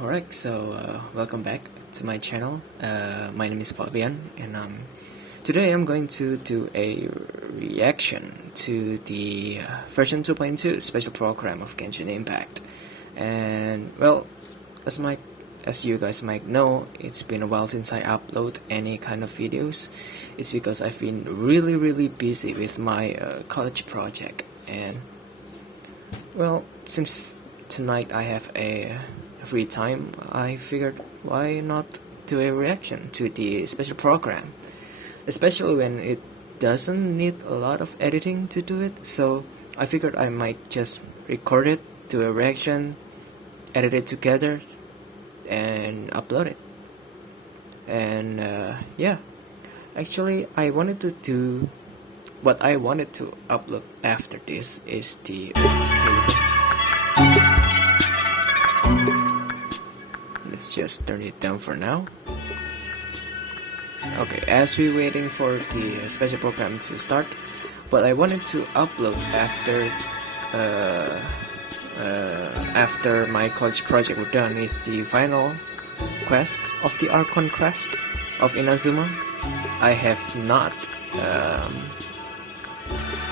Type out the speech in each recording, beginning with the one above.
Alright, so welcome back to my channel. My name is Fabian, and today I'm going to do a reaction to the version 2.2 special program of Genshin Impact. And well, as you guys might know, it's been a while since I upload any kind of videos. It's because I've been really busy with my college project, and well, since tonight I have a free time, I figured why not do a reaction to the special program, especially when it doesn't need a lot of editing to do it. So I figured I might just record it, do a reaction, edit it together, and upload it. And yeah, actually I wanted to do what I wanted to upload after this is the let's just turn it down for now. Okay, as we're waiting for the special program to start, what I wanted to upload after my college project were done is the final quest of the Archon quest of Inazuma. I have not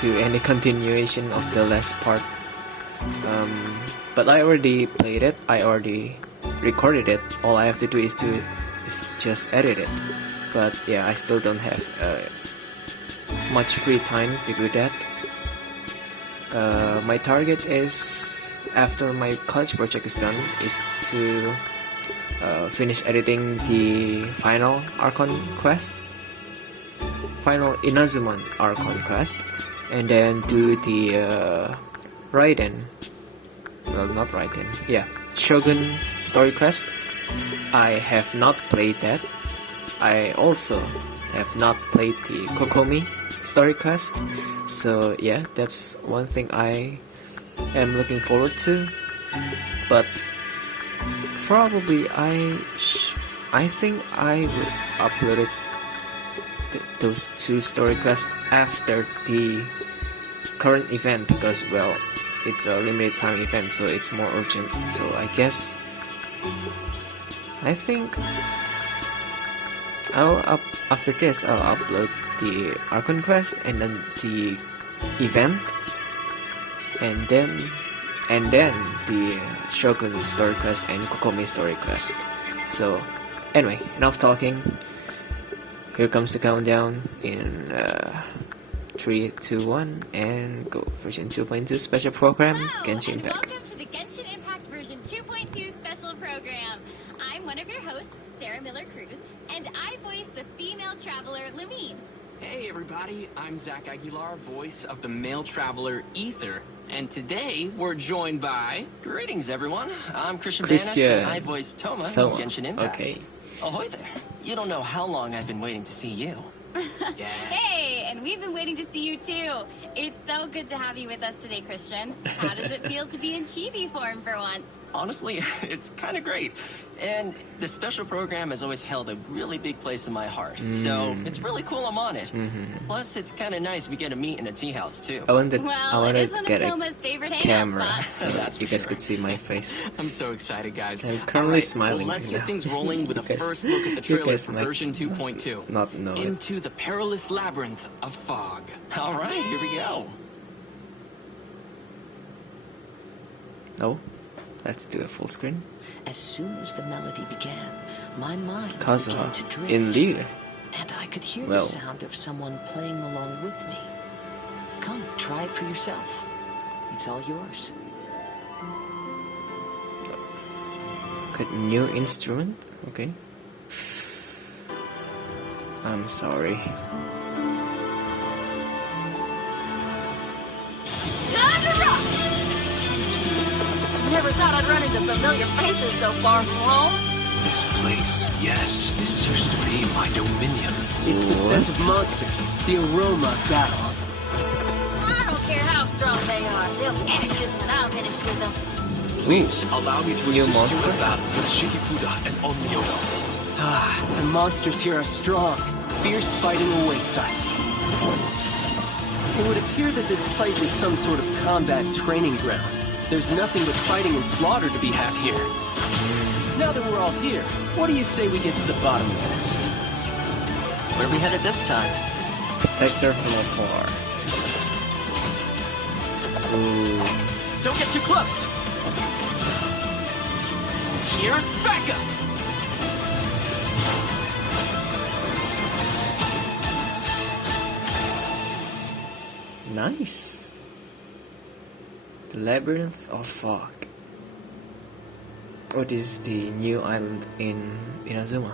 do any continuation of the last part, but I already played it, I already recorded it. All I have to do is just edit it. But yeah, I still don't have much free time to do that. My target is, after my college project is done, is to finish editing the final Archon quest, final Inazuma Archon quest, and then do the Raiden, well, not Raiden, yeah, Shogun story quest. I have not played that. I also have not played the Kokomi story quest. So yeah, that's one thing I am looking forward to. But probably I think I would upload those two story quests after the current event, because well, it's a limited time event, so it's more urgent. So I think after this I'll upload the Archon quest and then the event, and then the Shogun story quest and Kokomi story quest. So anyway, enough talking. Here comes the countdown in 3, 2, 1, and go. Version 2.2 special program, Genshin Impact. Welcome to the Genshin Impact version 2.2 special program. I'm one of your hosts, Sarah Miller-Cruz, and I voice the female traveler, Lumine. Hey everybody, I'm Zach Aguilar, voice of the male traveler, Ether. And today, we're joined by... Greetings everyone, I'm Christian Banas, and I voice Toma in Genshin Impact. Okay. Ahoy there. You don't know how long I've been waiting to see you. Yes. Hey, and we've been waiting to see you too. It's so good to have you with us today, Christian. How does it feel to be in chibi form for once? Honestly, it's kind of great. And the special program has always held a really big place in my heart. So it's really cool I'm on it. Plus, it's kind of nice we get to meet in a tea house too. I wanted it is one to get of Toma's favorite camera hangout so That's you for guys sure. could see my face. I'm so excited, guys. I'm currently smiling. Well, let's right get now. things rolling with a You guys- first look at the you trailer guys for might version 2.2. not know it. Into the perilous labyrinth of fog. All right, here we go. No, let's do a full screen. As soon as the melody began, my mind Kazuha began to drift, in Liu. and I could hear Well. the sound of someone playing along with me. Come, try it for yourself. It's all yours. Okay, new instrument. Okay. I'm sorry. Time to rock! Never thought I'd run into familiar faces so far from home. This place, yes, this used to be my dominion. It's the scent of monsters, the aroma of battle. I don't care how strong they are. They'll be ashes when I'm finished with them. Please allow me to New assist monster? you in battle with Shikifuda and Onmyoto. Ah, the monsters here are strong. Fierce fighting awaits us. It would appear that this place is some sort of combat training ground. There's nothing but fighting and slaughter to be had here. now that we're all here, what do you say we get to the bottom of this? Where are we headed this time? Protector from afar. Ooh. Don't get too close! Here's backup! Nice. The Labyrinth of Fog. What is the new island in Inazuma?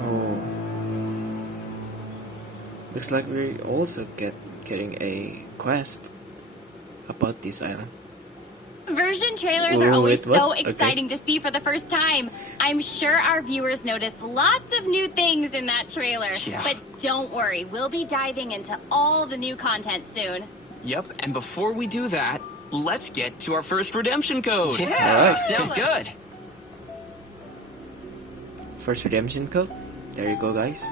Oh, looks like we also getting a quest about this island. Version trailers Whoa, are always wait, what? so Okay. exciting to see for the first time. I'm sure our viewers noticed lots of new things in that trailer. Yeah. But don't worry, we'll be diving into all the new content soon. Yep, and before we do that, let's get to our first redemption code. Yeah, Alright. sounds good. First redemption code. There you go, guys.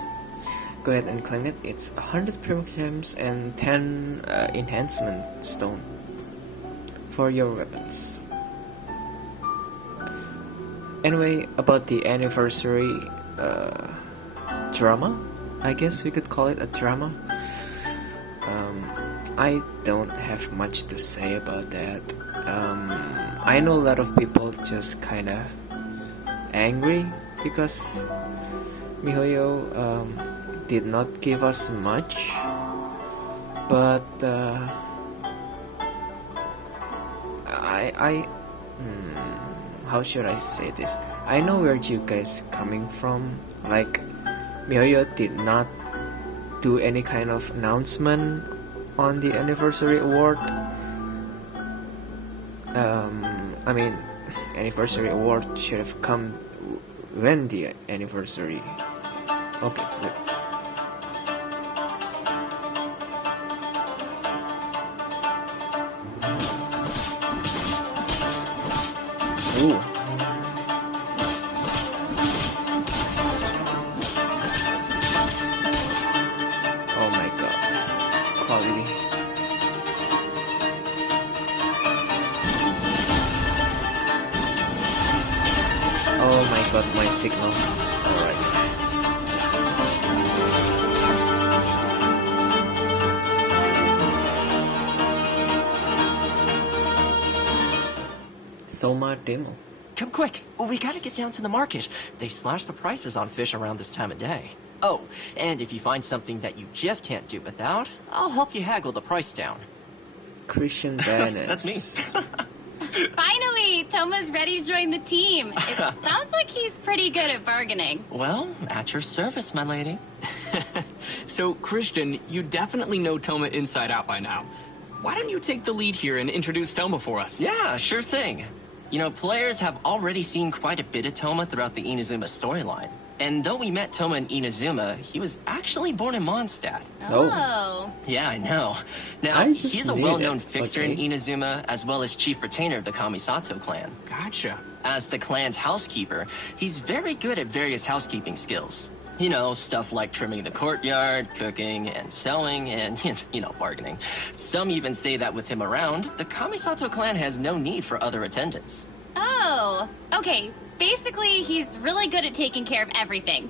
Go ahead and claim it. It's 100 primogems and 10 enhancement stone for your weapons. Anyway, about the anniversary drama, I guess we could call it a drama. I don't have much to say about that. I know a lot of people just kinda angry because MiHoYo did not give us much, but how should I say this? I know where you guys coming from. Like, MiHoYo did not do any kind of announcement on the anniversary award. I mean, anniversary award should have come when the anniversary. Okay, wait. Ooh. Oh my god. Quality. Oh my god, my signal. Alright. Thoma demo. Come quick, we gotta get down to the market. They slash the prices on fish around this time of day. Oh, and if you find something that you just can't do without, I'll help you haggle the price down. Christian Bennett. That's me. Finally, Toma's ready to join the team. It sounds like he's pretty good at bargaining. Well, at your service, my lady. So, Christian, you definitely know Toma inside out by now. Why don't you take the lead here and introduce Toma for us? Yeah, sure thing. You know, players have already seen quite a bit of Toma throughout the Inazuma storyline. And though we met Toma in Inazuma, he was actually born in Mondstadt. Oh. Yeah, I know. Now, I just he's a knew well-known it. fixer Okay. in Inazuma, as well as chief retainer of the Kamisato clan. Gotcha. As the clan's housekeeper, he's very good at various housekeeping skills. You know, stuff like trimming the courtyard, cooking, and selling, and, you know, bargaining. Some even say that with him around, the Kamisato clan has no need for other attendants. Oh. Okay. Basically, he's really good at taking care of everything.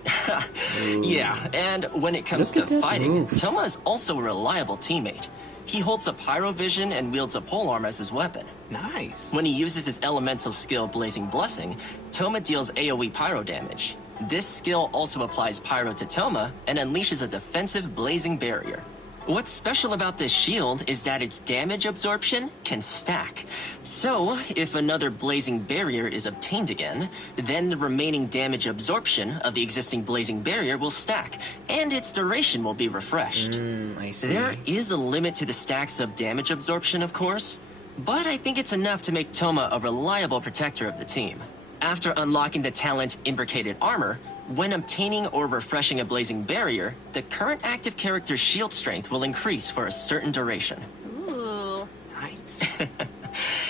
Yeah, and when it comes Look to at that fighting, move. Toma is also a reliable teammate. He holds a pyrovision and wields a polearm as his weapon. Nice. When he uses his elemental skill Blazing Blessing, Toma deals AoE pyro damage. This skill also applies pyro to Toma and unleashes a defensive blazing barrier. What's special about this shield is that its damage absorption can stack. So, if another blazing barrier is obtained again, then the remaining damage absorption of the existing blazing barrier will stack, and its duration will be refreshed. I see. There is a limit to the stacks of damage absorption, of course, but I think it's enough to make Toma a reliable protector of the team. After unlocking the talent Imbricated Armor, when obtaining or refreshing a blazing barrier, the current active character's shield strength will increase for a certain duration. Ooh. Nice.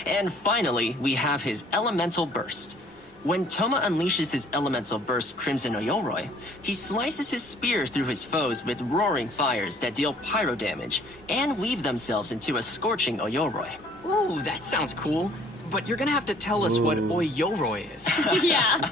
And finally, we have his Elemental Burst. When Toma unleashes his elemental burst Crimson Oyoroi, he slices his spear through his foes with roaring fires that deal pyro damage and weave themselves into a scorching Oyoroi. Ooh, that sounds cool. But you're gonna have to tell us what Oyoroi is. Yeah.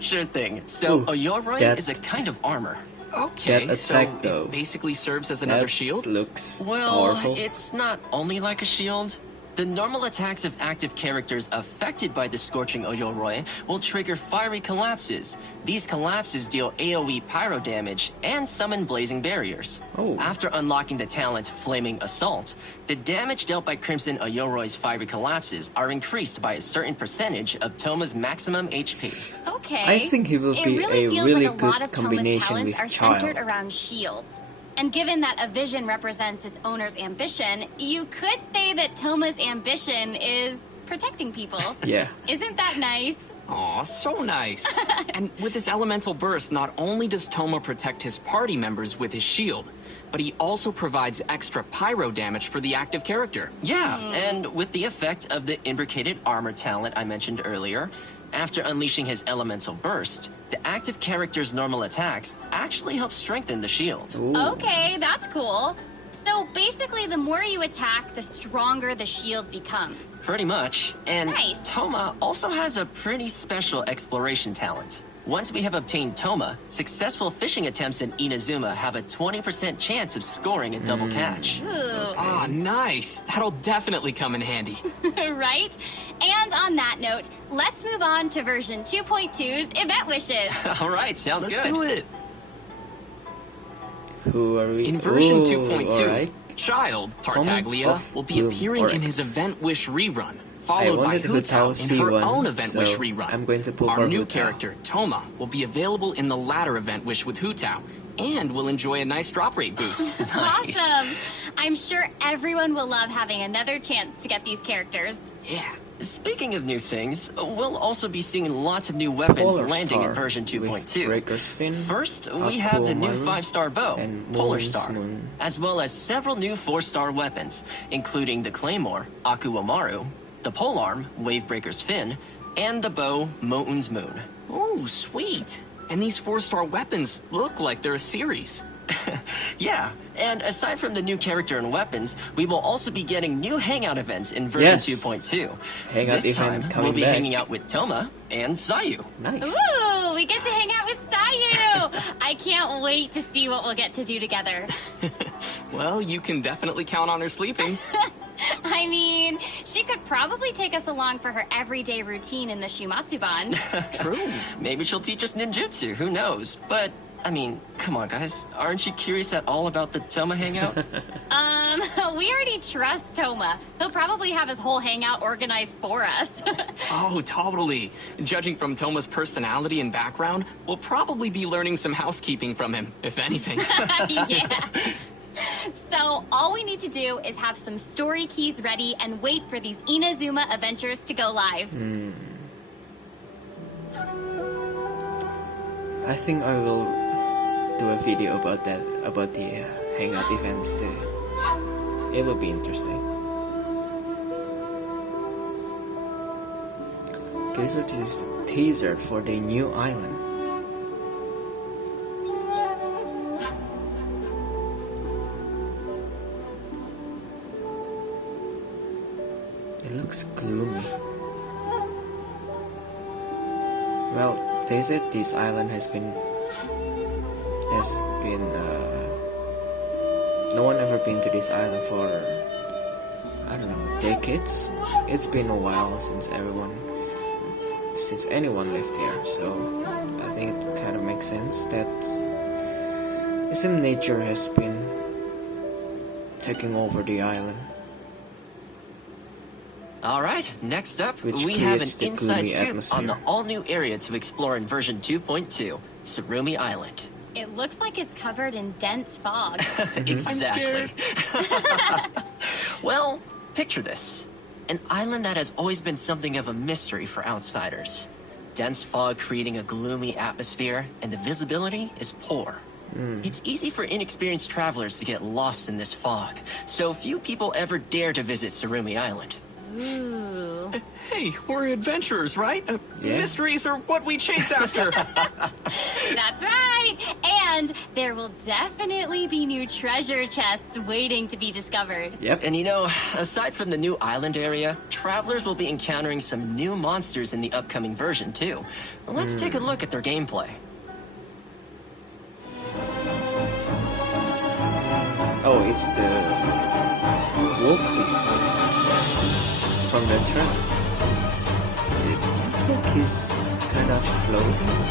Sure thing. So, Oyoroi is a kind of armor. Okay, that attack, so it basically serves as another shield? Looks Well, powerful. it's not only like a shield. The normal attacks of active characters affected by the Scorching Oyoroi will trigger fiery collapses. These collapses deal AoE pyro damage and summon blazing barriers. Oh. After unlocking the talent Flaming Assault, the damage dealt by Crimson Oyoroi's fiery collapses are increased by a certain percentage of Toma's maximum HP. Okay. I think he will it be really a feels really like a good lot of Toma's combination talents with are Child. centered around shields. And given that a vision represents its owner's ambition, you could say that Toma's ambition is protecting people. Yeah. Isn't that nice? Aw, so nice. And with his elemental burst, not only does Toma protect his party members with his shield, but he also provides extra pyro damage for the active character. Yeah, and with the effect of the imbricated armor talent I mentioned earlier, after unleashing his elemental burst, the active character's normal attacks actually help strengthen the shield. Ooh. Okay, that's cool. So basically, the more you attack, the stronger the shield becomes. Pretty much. And Nice. Toma also has a pretty special exploration talent. Once we have obtained Toma, successful fishing attempts in Inazuma have a 20% chance of scoring a double catch. Ooh, Ah, nice. That'll definitely come in handy. right? And on that note, let's move on to version 2.2's event wishes. All right, sounds Let's good. do it. Who are we? In version Ooh, 2.2, alright. Child Tartaglia of will be Bloom appearing Orc. in his event wish rerun, I followed by wanted Hu Tao Hu Tao in her C1, own event wish so rerun. I'm going to pull Our for new Hu Tao. character, Toma, will be available in the latter event wish with Hu Tao, and will enjoy a nice drop rate boost. Nice. Awesome! I'm sure everyone will love having another chance to get these characters. Yeah. Speaking of new things, we'll also be seeing lots of new weapons Polar landing in Star version with 2.2. Breaker's Fin, First, we have the new Akumaru, 5-star bow, and Polar Moon's Star, Moon. as well as several new 4-star weapons, including the Claymore, Akumaru, the Polearm, Wavebreaker's Fin, and the bow, Moun's Moon. Oh, sweet. And these 4-star weapons look like they're a series. Yeah, and aside from the new character and weapons, we will also be getting new hangout events in version Yes. 2.2. Hangout this event time, coming we'll be back. hanging out with Toma and Sayu. Nice. Ooh, we get to hang out with Sayu! I can't wait to see what we'll get to do together. Well, you can definitely count on her sleeping. I mean, she could probably take us along for her everyday routine in the Shumatsuban. True. Maybe she'll teach us ninjutsu, who knows? But, I mean, come on guys, aren't you curious at all about the Toma hangout? We already trust Toma. He'll probably have his whole hangout organized for us. Oh, totally. Judging from Toma's personality and background, we'll probably be learning some housekeeping from him, if anything. Yeah. So all we need to do is have some story keys ready and wait for these Inazuma adventures to go live. I think I will do a video about that, about the hangout events too. It will be interesting. Okay, so this is the teaser for the new island. It looks gloomy. Well, they said this island has been no one ever been to this island for, I don't know, decades. It's been a while since anyone lived here, so I think it kind of makes sense that some nature has been taking over the island. Alright, next up, Which we have an creates the inside gloomy scoop atmosphere. on the all-new area to explore in version 2.2, Surumi Island. It looks like it's covered in dense fog. Exactly. Well, picture this. An island that has always been something of a mystery for outsiders. Dense fog creating a gloomy atmosphere, and the visibility is poor. It's easy for inexperienced travelers to get lost in this fog, so few people ever dare to visit Surumi Island. Ooh. Hey, we're adventurers, right? Yeah. Mysteries are what we chase after. That's right! And there will definitely be new treasure chests waiting to be discovered. Yep. And you know, aside from the new island area, travelers will be encountering some new monsters in the upcoming version too. Let's take a look at their gameplay. Oh, it's the wolf beast from the trap. It looks like he's kind of floating.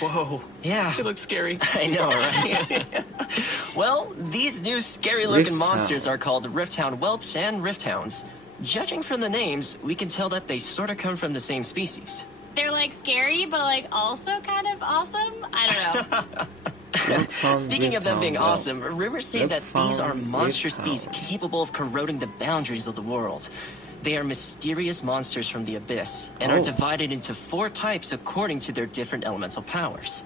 Whoa. Yeah. It looks scary. I know, right? Well, these new scary-looking Rift monsters Hound. are called Rifthound Whelps and Rifthounds. Judging from the names, we can tell that they sort of come from the same species. They're like scary, but like also kind of awesome? I don't know. Speaking of them being awesome, rumors say that these are Rifthound, monstrous Rifthound. beasts capable of corroding the boundaries of the world. They are mysterious monsters from the abyss, and are Oh. divided into 4 types according to their different elemental powers.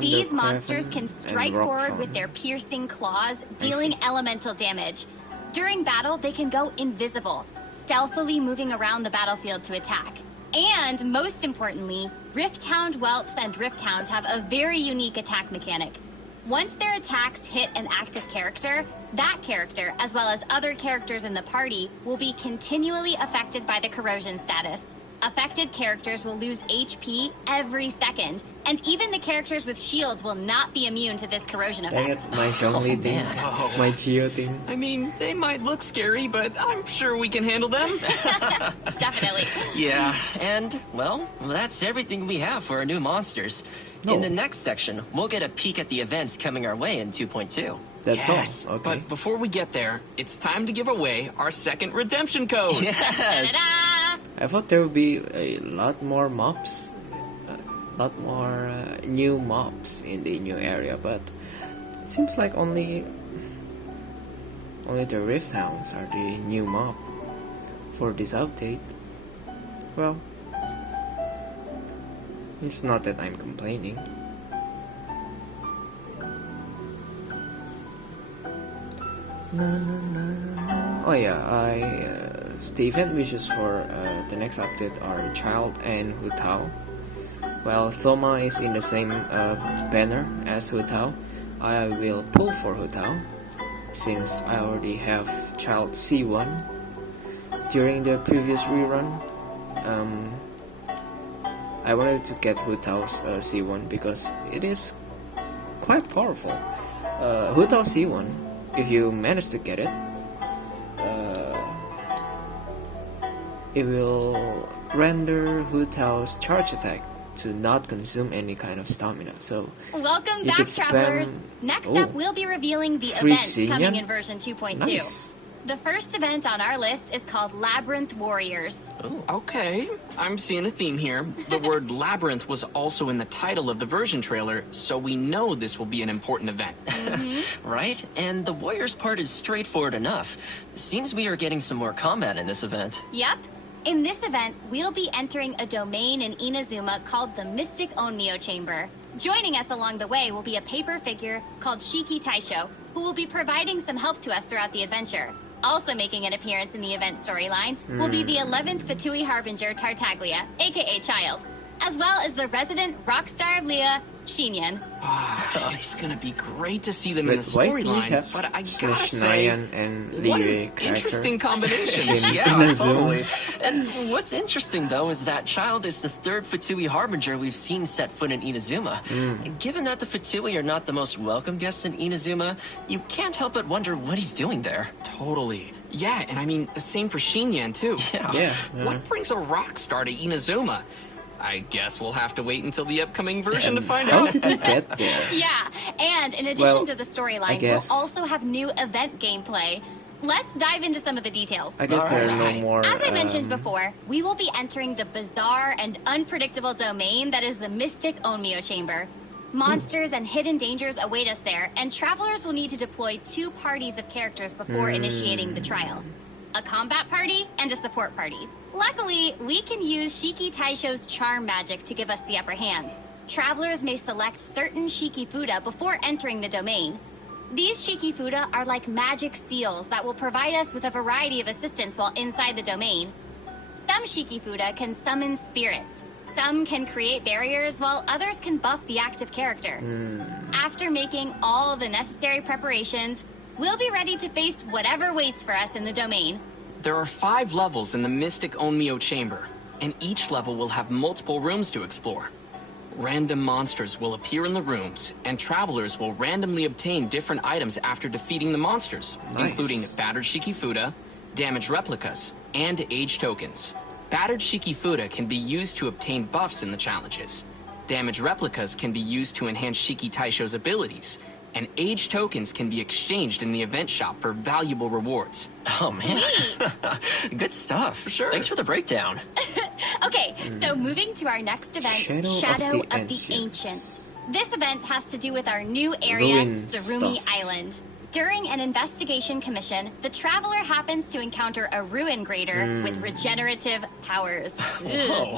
These monsters Thundercraven can and strike forward Rockthorn. with their piercing claws, dealing see. elemental damage. During battle, they can go invisible, stealthily moving around the battlefield to attack. And most importantly, Rifthound Whelps and Rifthounds have a very unique attack mechanic. Once their attacks hit an active character, that character, as well as other characters in the party, will be continually affected by the corrosion status. Affected characters will lose HP every second, and even the characters with shields will not be immune to this corrosion Dang effect. it, my Zhongli thing. man. Oh. My Geo thing. I mean, they might look scary, but I'm sure we can handle them. Definitely. Yeah, and, well, that's everything we have for our new monsters. No. In the next section, we'll get a peek at the events coming our way in 2.2. That's Yes, all. Okay. but before we get there, it's time to give away our second redemption code. Yes! Ta-da! I thought there would be a lot more mobs, new mobs in the new area, but it seems like only the Rift Hounds are the new mob for this update. Well, it's not that I'm complaining. Oh yeah, the event wishes for the next update are Child and Hu Tao. While Thoma is in the same banner as Hu Tao, I will pull for Hu Tao since I already have Child C1 during the previous rerun. I wanted to get Hu Tao's C1 because it is quite powerful. Hu Tao C1, if you manage to get it, it will render Hu Tao's charge attack to not consume any kind of stamina. So Welcome you back, could spam- travelers. Next Oh. up, we'll be revealing the Free events coming Xenian? in version 2.2. nice. The first event on our list is called Labyrinth Warriors. Okay, I'm seeing a theme here. The word labyrinth was also in the title of the version trailer, so we know this will be an important event. Right? And the warriors part is straightforward enough. Seems we are getting some more combat in this event. Yep. In this event, we'll be entering a domain in Inazuma called the Mystic Onmyo Chamber. Joining us along the way will be a paper figure called Shiki Taisho, who will be providing some help to us throughout the adventure. Also making an appearance in the event storyline will be the 11th Fatui Harbinger Tartaglia, aka Child, as well as the resident rockstar of Leah, Xinyan. It's gonna be great to see them in the But why do we storyline, have but I Slash gotta say, Nyan and what Liyue an character? interesting combination. In Yeah, Inazuma? totally. And what's interesting, though, is that Child is the 3rd Fatui Harbinger we've seen set foot in Inazuma. Given that the Fatui are not the most welcome guests in Inazuma, you can't help but wonder what he's doing there. Totally. Yeah, and I mean, the same for Xinyan, too. Yeah. Yeah. What brings a rock star to Inazuma? I guess we'll have to wait until the upcoming version to find How out. did we get there? Yeah, and in addition to the storyline, we'll guess- also have new event gameplay. Let's dive into some of the details. I guess there are no more. As I mentioned before, we will be entering the bizarre and unpredictable domain that is the Mystic Onmyo Chamber. Monsters and hidden dangers await us there, and travelers will need to deploy 2 parties of characters before initiating the trial. A combat party and a support party. Luckily, we can use Shiki Taisho's charm magic to give us the upper hand. Travelers may select certain Shiki Fuda before entering the domain. These Shiki Fuda are like magic seals that will provide us with a variety of assistance while inside the domain. Some Shiki Fuda can summon spirits. Some can create barriers, while others can buff the active character. After making all the necessary preparations, we'll be ready to face whatever waits for us in the domain. There are 5 levels in the Mystic Onmyo Chamber, and each level will have multiple rooms to explore. Random monsters will appear in the rooms, and travelers will randomly obtain different items after defeating the monsters, including battered Shiki Fuda, damaged replicas, and age tokens. Battered Shiki Fuda can be used to obtain buffs in the challenges. Damaged replicas can be used to enhance Shiki Taisho's abilities, and age tokens can be exchanged in the event shop for valuable rewards. Oh man, Sweet. good stuff. For sure. Thanks for the breakdown. Okay, so moving to our next event, Shadow of the of the Ancients. Ancients. This event has to do with our new area, Ruined Surumi stuff. Island. During an investigation commission, the traveler happens to encounter a ruin grader with regenerative powers. Whoa.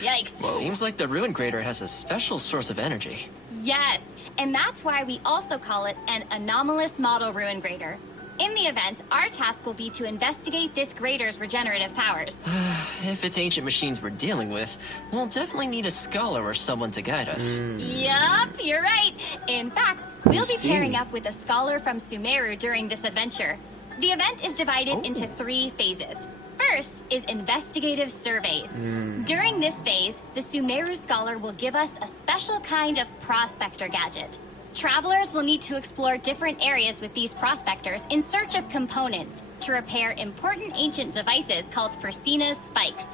Yikes. Seems like the Ruin Grader has a special source of energy. Yes, and that's why we also call it an anomalous model ruin grader. In the event, our task will be to investigate this grader's regenerative powers. If it's ancient machines we're dealing with, we'll definitely need a scholar or someone to guide us. Yup, you're right. In fact, we'll be see. pairing up with a scholar from Sumeru during this adventure. The event is divided into 3 phases. First is investigative surveys. During this phase, the Sumeru scholar will give us a special kind of prospector gadget. Travelers will need to explore different areas with these prospectors in search of components to repair important ancient devices called Persina's spikes.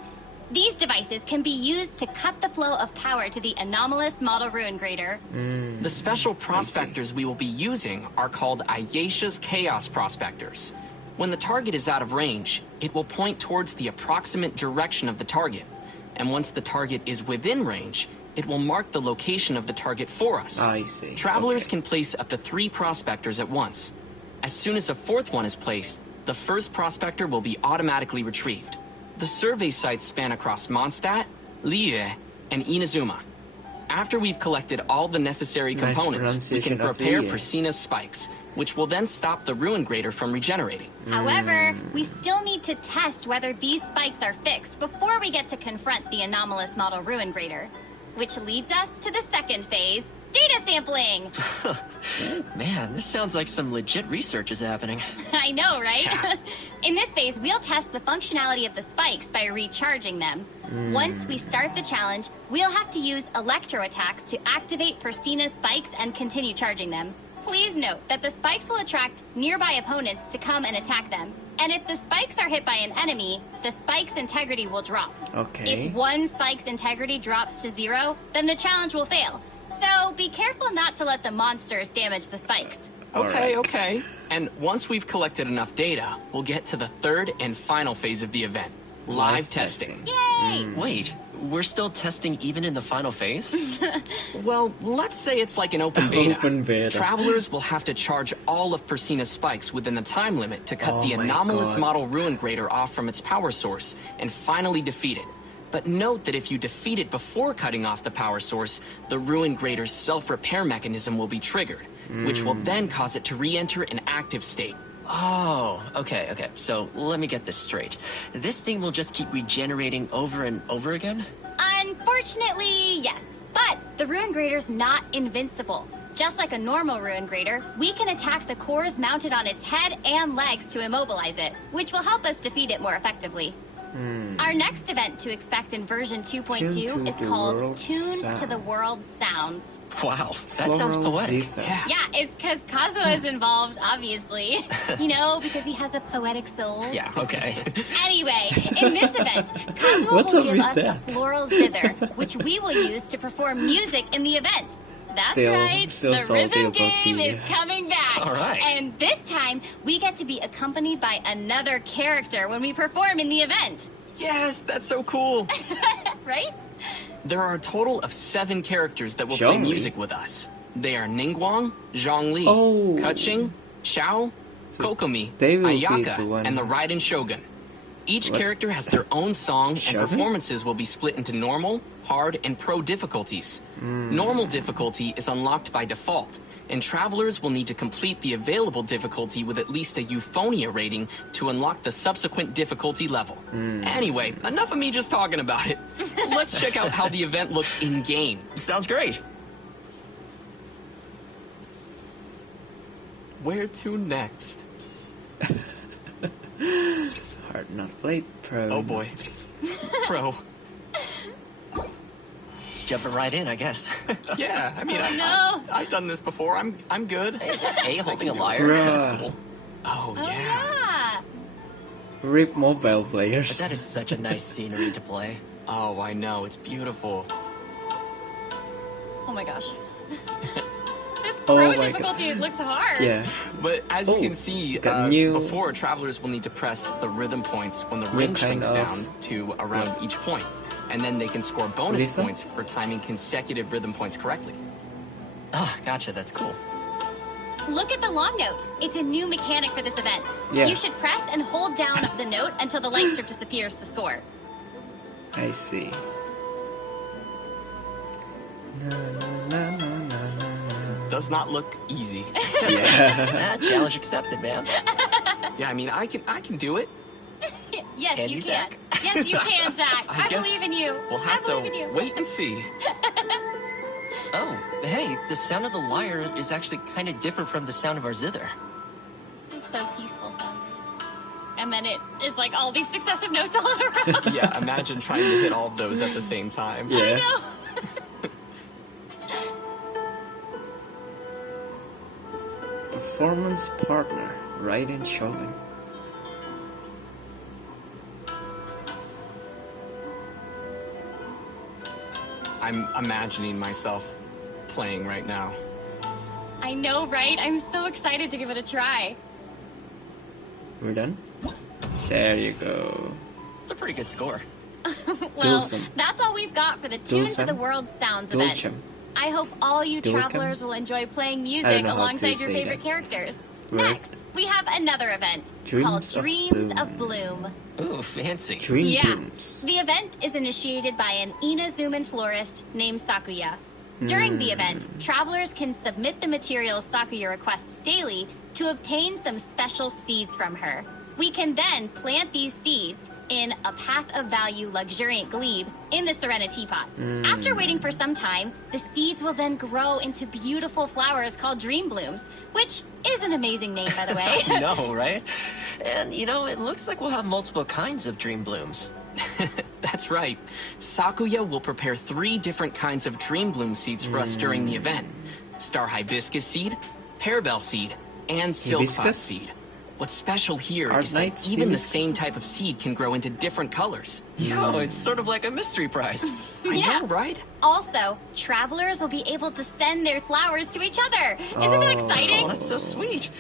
These devices can be used to cut the flow of power to the anomalous model ruin grader. The special prospectors we will be using are called Ayesha's Chaos Prospectors. When the target is out of range, it will point towards the approximate direction of the target. And once the target is within range, it will mark the location of the target for us. I see. Travelers Okay. can place up to 3 prospectors at once. As soon as a 4th one is placed, the first prospector will be automatically retrieved. The survey sites span across Mondstadt, Liyue, and Inazuma. After we've collected all the necessary Nice components, we can pronunciation of prepare Liyue. Persina's spikes, which will then stop the ruin grader from regenerating. However, we still need to test whether these spikes are fixed before we get to confront the anomalous model ruin grader. Which leads us to the second phase, data sampling. Man, this sounds like some legit research is happening. I know, right? In this phase, we'll test the functionality of the spikes by recharging them. Once we start the challenge, we'll have to use electro attacks to activate Persina's spikes and continue charging them. Please note that the spikes will attract nearby opponents to come and attack them. And if the spikes are hit by an enemy, the spike's integrity will drop. Okay. If one spike's integrity drops to 0, then the challenge will fail. So be careful not to let the monsters damage the spikes. Okay, Alright. okay. And once we've collected enough data, we'll get to the 3rd and final phase of the event, live testing. Yay! Wait, we're still testing even in the final phase? Well, let's say it's like an open beta. Open beta. Travelers will have to charge all of Persina's spikes within the time limit to cut Oh the my anomalous God. model ruin grader off from its power source and finally defeat it. But note that if you defeat it before cutting off the power source, the ruin grader's self-repair mechanism will be triggered, which will then cause it to re-enter an active state. Oh, okay. So let me get this straight. This thing will just keep regenerating over and over again? Unfortunately, yes. But the ruin grader's not invincible. Just like a normal ruin grader, we can attack the cores mounted on its head and legs to immobilize it, which will help us defeat it more effectively. Our next event to expect in version 2.2 is called Tune to the World Sounds. Wow, that sounds poetic. Yeah, it's because Kazuha is involved, obviously. You know, because he has a poetic soul. Yeah, okay. Anyway, in this event, Kazuha will give us a floral zither, which we will use to perform music in the event. That's right, the rhythm game is coming back. All right. And this time, we get to be accompanied by another character when we perform in the event. Yes, that's so cool. Right? There are a total of 7 characters that will play music with us. They are Ningguang, Zhongli, Keqing, Xiao, Kokomi, Ayaka, and the Raiden Shogun. Each character has their own song, and performances will be split into normal, hard, and pro difficulties. Normal difficulty is unlocked by default, and travelers will need to complete the available difficulty with at least a Euphonia rating to unlock the subsequent difficulty level. Anyway, enough of me just talking about it. Let's check out how the event looks in-game. Sounds great. Where to next? Hard not played, pro. Oh boy. Pro. Jumping right in, I guess. Yeah, I mean, I've done this before. I'm good. Hey, is that A holding a lyre? Bruh. That's cool. Oh, yeah. Yeah. RIP mobile players. But that is such a nice scenery to play. Oh, I know. It's beautiful. Oh my gosh. This Oh pro my difficulty looks hard. Yeah. But as you can see, got new- before, travelers will need to press the rhythm points when the ring kind shrinks of- down to around each point. And then they can score bonus Rhythm? points for timing consecutive rhythm points correctly. Ah, gotcha, that's cool. Look at the long note. It's a new mechanic for this event. Yeah. You should press and hold down the note until the light strip disappears to score. I see. Na, na, na, na, na, na. Does not look easy. Yeah. Challenge accepted, man. Yeah, I mean, I can do it. Yes, Can you you, can. Zach? Yes, you can, Zach. I guess believe in you. We'll have I believe in to you. wait and see. Oh, hey, the sound of the lyre is actually kind of different from the sound of our zither. This is so peaceful sounding. And then it is like all these successive notes all in a row. Yeah, imagine trying to hit all of those at the same time. Yeah. I know. Performance partner, Raiden Shogun. I'm imagining myself playing right now. I know, right? I'm so excited to give it a try. We're done? There you go. It's a pretty good score. Well, Dulcem. that's all we've got for the Tune to the Dulcem. World Sounds event. Dulcem. I hope all you Dulcem? travelers will enjoy playing I music don't know how to alongside your say favorite that. characters. Right. Next, we have another event Dreams called of Dreams Bloom. of Bloom. Ooh, fancy. Dream Yeah. Blooms. The event is initiated by an Inazuman florist named Sakuya. During the event, travelers can submit the materials Sakuya requests daily to obtain some special seeds from her. We can then plant these seeds in a Path of Value luxuriant glebe in the Serena teapot. After waiting for some time, the seeds will then grow into beautiful flowers called Dream Blooms, which is an amazing name, by the way. I know, right? And, you know, it looks like we'll have multiple kinds of dream blooms. That's right. Sakuya will prepare 3 different kinds of Dream Bloom seeds for us during the event. Star Hibiscus seed, Pearbell seed, and Silk Pot Hibiscus? seed. What's special here Art is that Knight's even the hibiscus? same type of seed can grow into different colors. Yo, it's sort of like a mystery prize. I know, right? Also, travelers will be able to send their flowers to each other. Isn't that exciting? Oh, that's so sweet.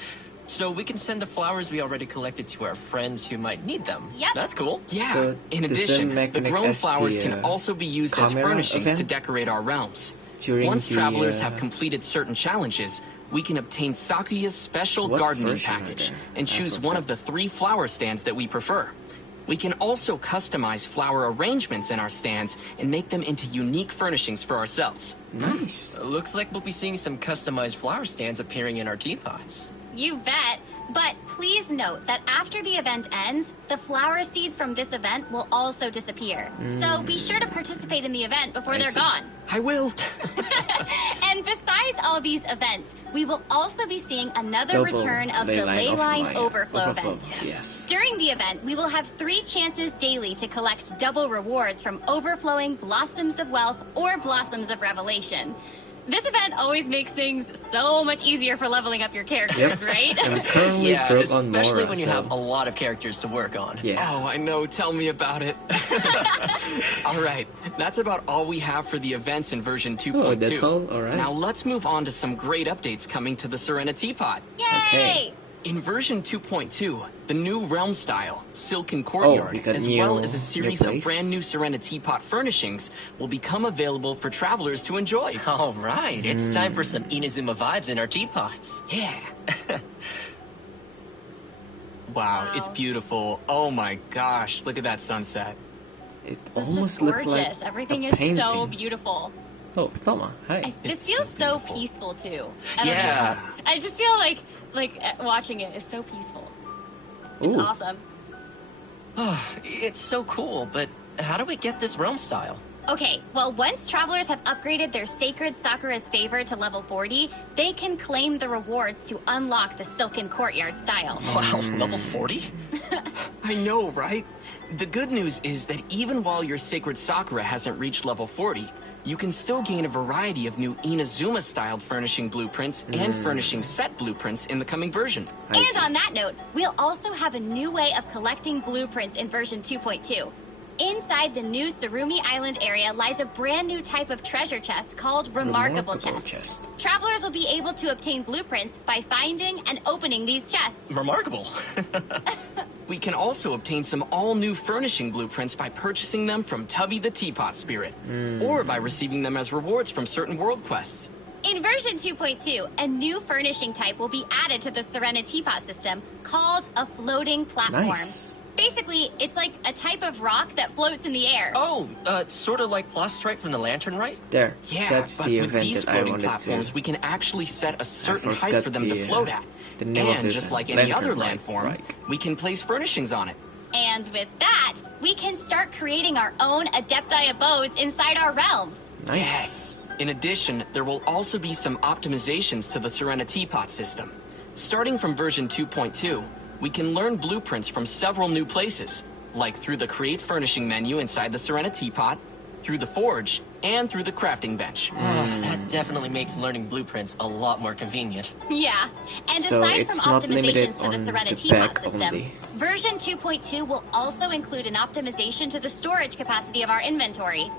So we can send the flowers we already collected to our friends who might need them. Yep. That's cool. Yeah. So In the same addition, the mechanic grown as flowers the, can also be used as camera furnishings to event? decorate our realms. During Once the, travelers have completed certain challenges, we can obtain Sakuya's special What gardening version are package there? and I choose one forgot. of the 3 flower stands that we prefer. We can also customize flower arrangements in our stands and make them into unique furnishings for ourselves. Nice. Looks like we'll be seeing some customized flower stands appearing in our teapots. You bet. But please note that after the event ends, the flower seeds from this event will also disappear. So be sure to participate in the event before I they're see. gone. I will. And besides all these events, we will also be seeing another Double return of the Leyline Overflow event. Yes. During the event, we will have 3 chances daily to collect double rewards from overflowing Blossoms of Wealth or Blossoms of Revelation. This event always makes things so much easier for leveling up your characters, right? And currently Yeah, broke on especially Mora, when you so- have a lot of characters to work on. Yeah. Oh, I know. Tell me about it. All right. That's about all we have for the events in version 2.2. Oh, that's all? All right. Now let's move on to some great updates coming to the Serenity Pod. Yay! Okay. In version 2.2, the new realm style, Silken Courtyard, we got as new- well as a new series of place. brand new Serenity Pot furnishings will become available for travelers to enjoy. All right, it's time for some Inazuma vibes in our teapots. Yeah. Wow, it's beautiful. Oh my gosh, look at that sunset. It It's almost just looks gorgeous. like Everything a is painting. so beautiful. Oh, Thoma, hi. This It's feels so so beautiful. peaceful too. I don't Yeah. know. I just feel like watching it is so peaceful. It's Ooh. awesome. It's so cool, but how do we get this realm style? Okay, well, once travelers have upgraded their Sacred Sakura's Favor to level 40, they can claim the rewards to unlock the Silken Courtyard style. Wow, level 40? I know, right? The good news is that even while your Sacred Sakura hasn't reached level 40, you can still gain a variety of new Inazuma-styled furnishing blueprints and furnishing set blueprints in the coming version. I And see. on that note, we'll also have a new way of collecting blueprints in version 2.2. Inside the new Tsurumi Island area lies a brand new type of treasure chest called Remarkable Chests. Travelers will be able to obtain blueprints by finding and opening these chests. Remarkable. We can also obtain some all-new furnishing blueprints by purchasing them from Tubby the Teapot Spirit, or by receiving them as rewards from certain world quests. In version 2.2, a new furnishing type will be added to the Serenity Teapot system called a floating platform. Nice. Basically, it's like a type of rock that floats in the air. Oh, sort of like Plostrite from the Lantern, right? There. Yeah, That's but the with event these that I floating wanted platforms, to. we can actually set a certain height forgot for them to the, float at. the name of And the just like any lantern, other right, landform, right. we can place furnishings on it. And with that, we can start creating our own Adepti abodes inside our realms. Nice. Yes. In addition, there will also be some optimizations to the Serenity Pot system. Starting from version 2.2, we can learn blueprints from several new places, like through the Create Furnishing menu inside the Serenity Pot, through the Forge, and through the Crafting Bench. That definitely makes learning blueprints a lot more convenient. Yeah, and So aside it's from not limited optimizations to the on the Serenity back Pot system, only. version 2.2 will also include an optimization to the storage capacity of our inventory.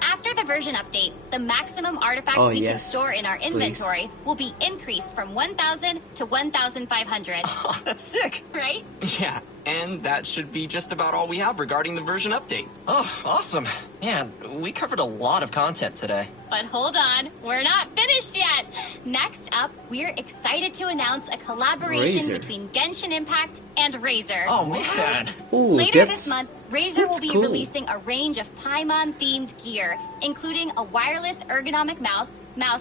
After the version update, the maximum artifacts Oh, we yes, can store in our please. inventory will be increased from 1,000 to 1,500, Oh, that's sick. right? Yeah, and that should be just about all we have regarding the version update. Oh, awesome. Man, we covered a lot of content today. But hold on, we're not finished yet. Next up, we're excited to announce a collaboration Razer. between Genshin Impact and Razer. Oh, man. Ooh, Later that's- this month, Razer will that's be cool. releasing a range of Paimon-themed gear, including a wireless ergonomic mouse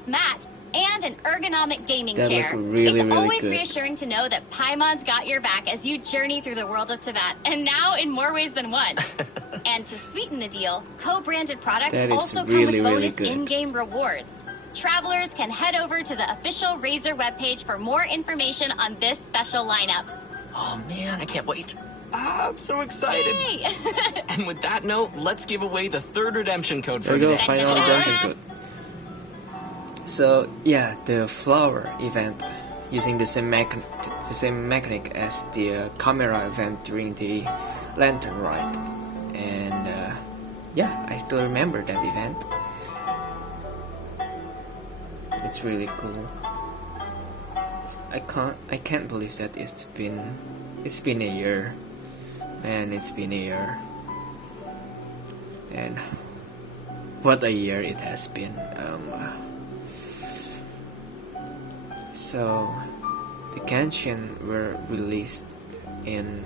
mat, and an ergonomic gaming That chair. look really, it's really always good. reassuring to know that Paimon's got your back as you journey through the world of Tibet, and now in more ways than one. And to sweeten the deal, co-branded products That is also come really, with really bonus good. in-game rewards. Travelers can head over to the official Razer webpage for more information on this special lineup. Oh, man, I can't wait. I'm so excited. Yay! And with that note, let's give away the third redemption code There for you go, today. final redemption code. So yeah, the flower event using the same mechanic as the camera event during the lantern ride, and yeah, I still remember that event. It's really cool. I can't believe that it's been a year, man. It's been a year, and what a year it has been. So the Genshin were released in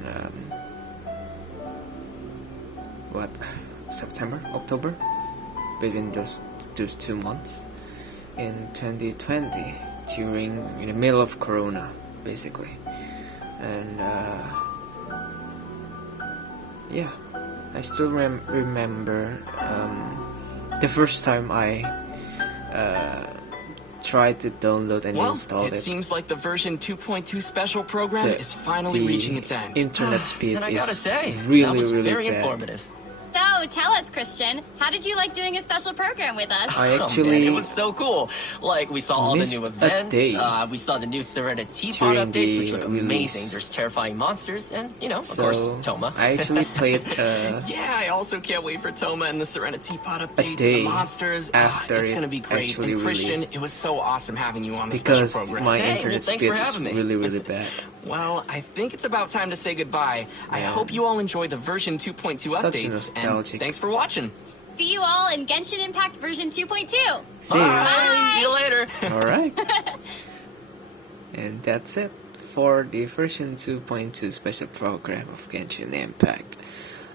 September, October, between those 2 months in 2020, in the middle of Corona, basically. And yeah, I still remember the first time I try to download and install it. It seems like the version 2.2 special program is finally reaching its end. Internet speed Then I gotta is say, really, that was really very bad. informative. So, tell us, Christian, how did you like doing a special program with us? I Oh, actually man, it was so cool. Like, we saw all the missed new a events, day we saw the new Serenity Pod during updates, the which look release. amazing. There's terrifying monsters, and, you know, of so course, Toma. I actually played Yeah, I also can't wait for Toma and the Serenity Pod updates, day the monsters. after It's gonna it be great. actually And Christian, released. it was so awesome having you on the because special program. my Hey, well, internet thanks speed for is having me. really, really bad. Well, I think it's about time to say goodbye. I Yeah. hope you all enjoy the version 2.2 Such updates. And nostalgic. thanks for watching. See you all in Genshin Impact version 2.2. See you. Bye. See you later. Alright. And that's it for the version 2.2 special program of Genshin Impact.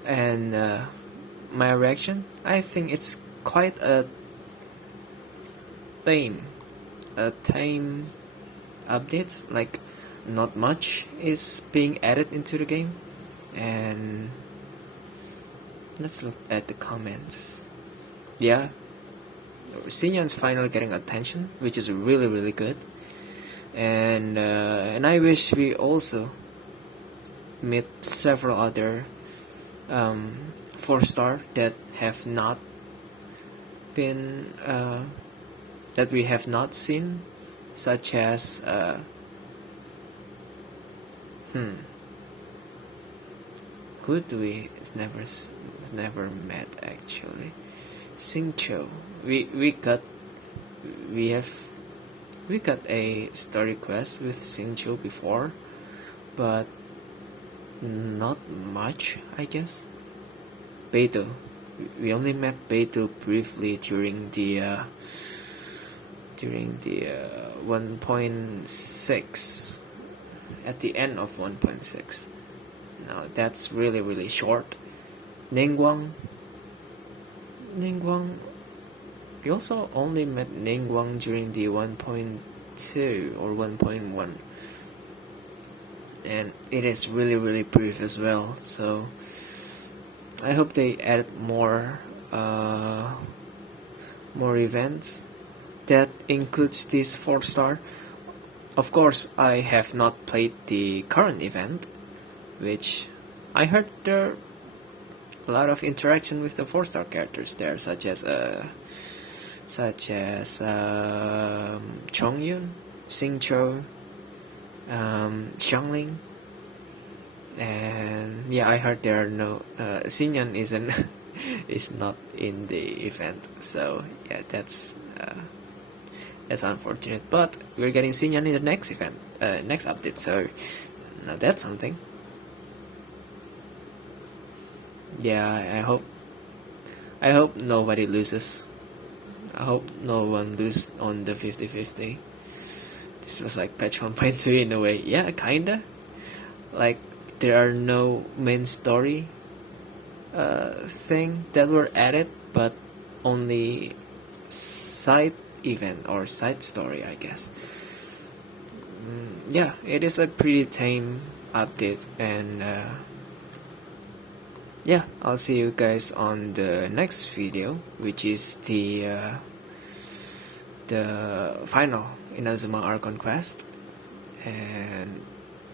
And my reaction, I think it's quite a tame updates. Like, not much is being added into the game. And let's look at the comments. Yeah, Xinyan's finally getting attention, which is really, really good. And I wish we also meet several other 4-star that have not been that we have not seen, such as who do we never met actually? Xingqiu. We got a story quest with Xingqiu before, but not much, I guess. Beidou. We only met Beidou briefly during the 1.6, at the end of 1.6. Now that's really, really short. Ningguang, we also only met Ningguang during the 1.2 or 1.1, and it is really, really brief as well. So I hope they add more events that includes this 4-star. Of course, I have not played the current event, which I heard there are a lot of interaction with the 4-star characters there, such as Chongyun, Xingqiu, Xiangling, and yeah, I heard there are no Xinyan is not in the event. So yeah, that's unfortunate. But we're getting Xinyan in the next event, next update. So now that's something. Yeah, I hope nobody loses. I hope no one loses on the 50-50. This was like patch 1.2 in a way. Yeah, kinda. Like, there are no main story thing that were added, but only side event or side story, I guess. Yeah, it is a pretty tame update, and yeah, I'll see you guys on the next video, which is the final Inazuma Archon quest, and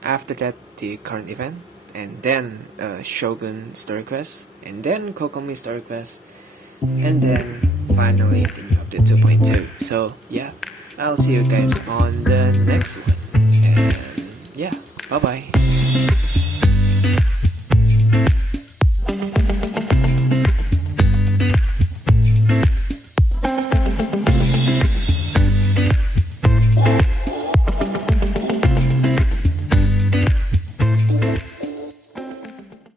after that the current event, and then Shogun story quest, and then Kokomi story quest, and then finally the new update 2.2. So yeah, I'll see you guys on the next one, and yeah, bye bye.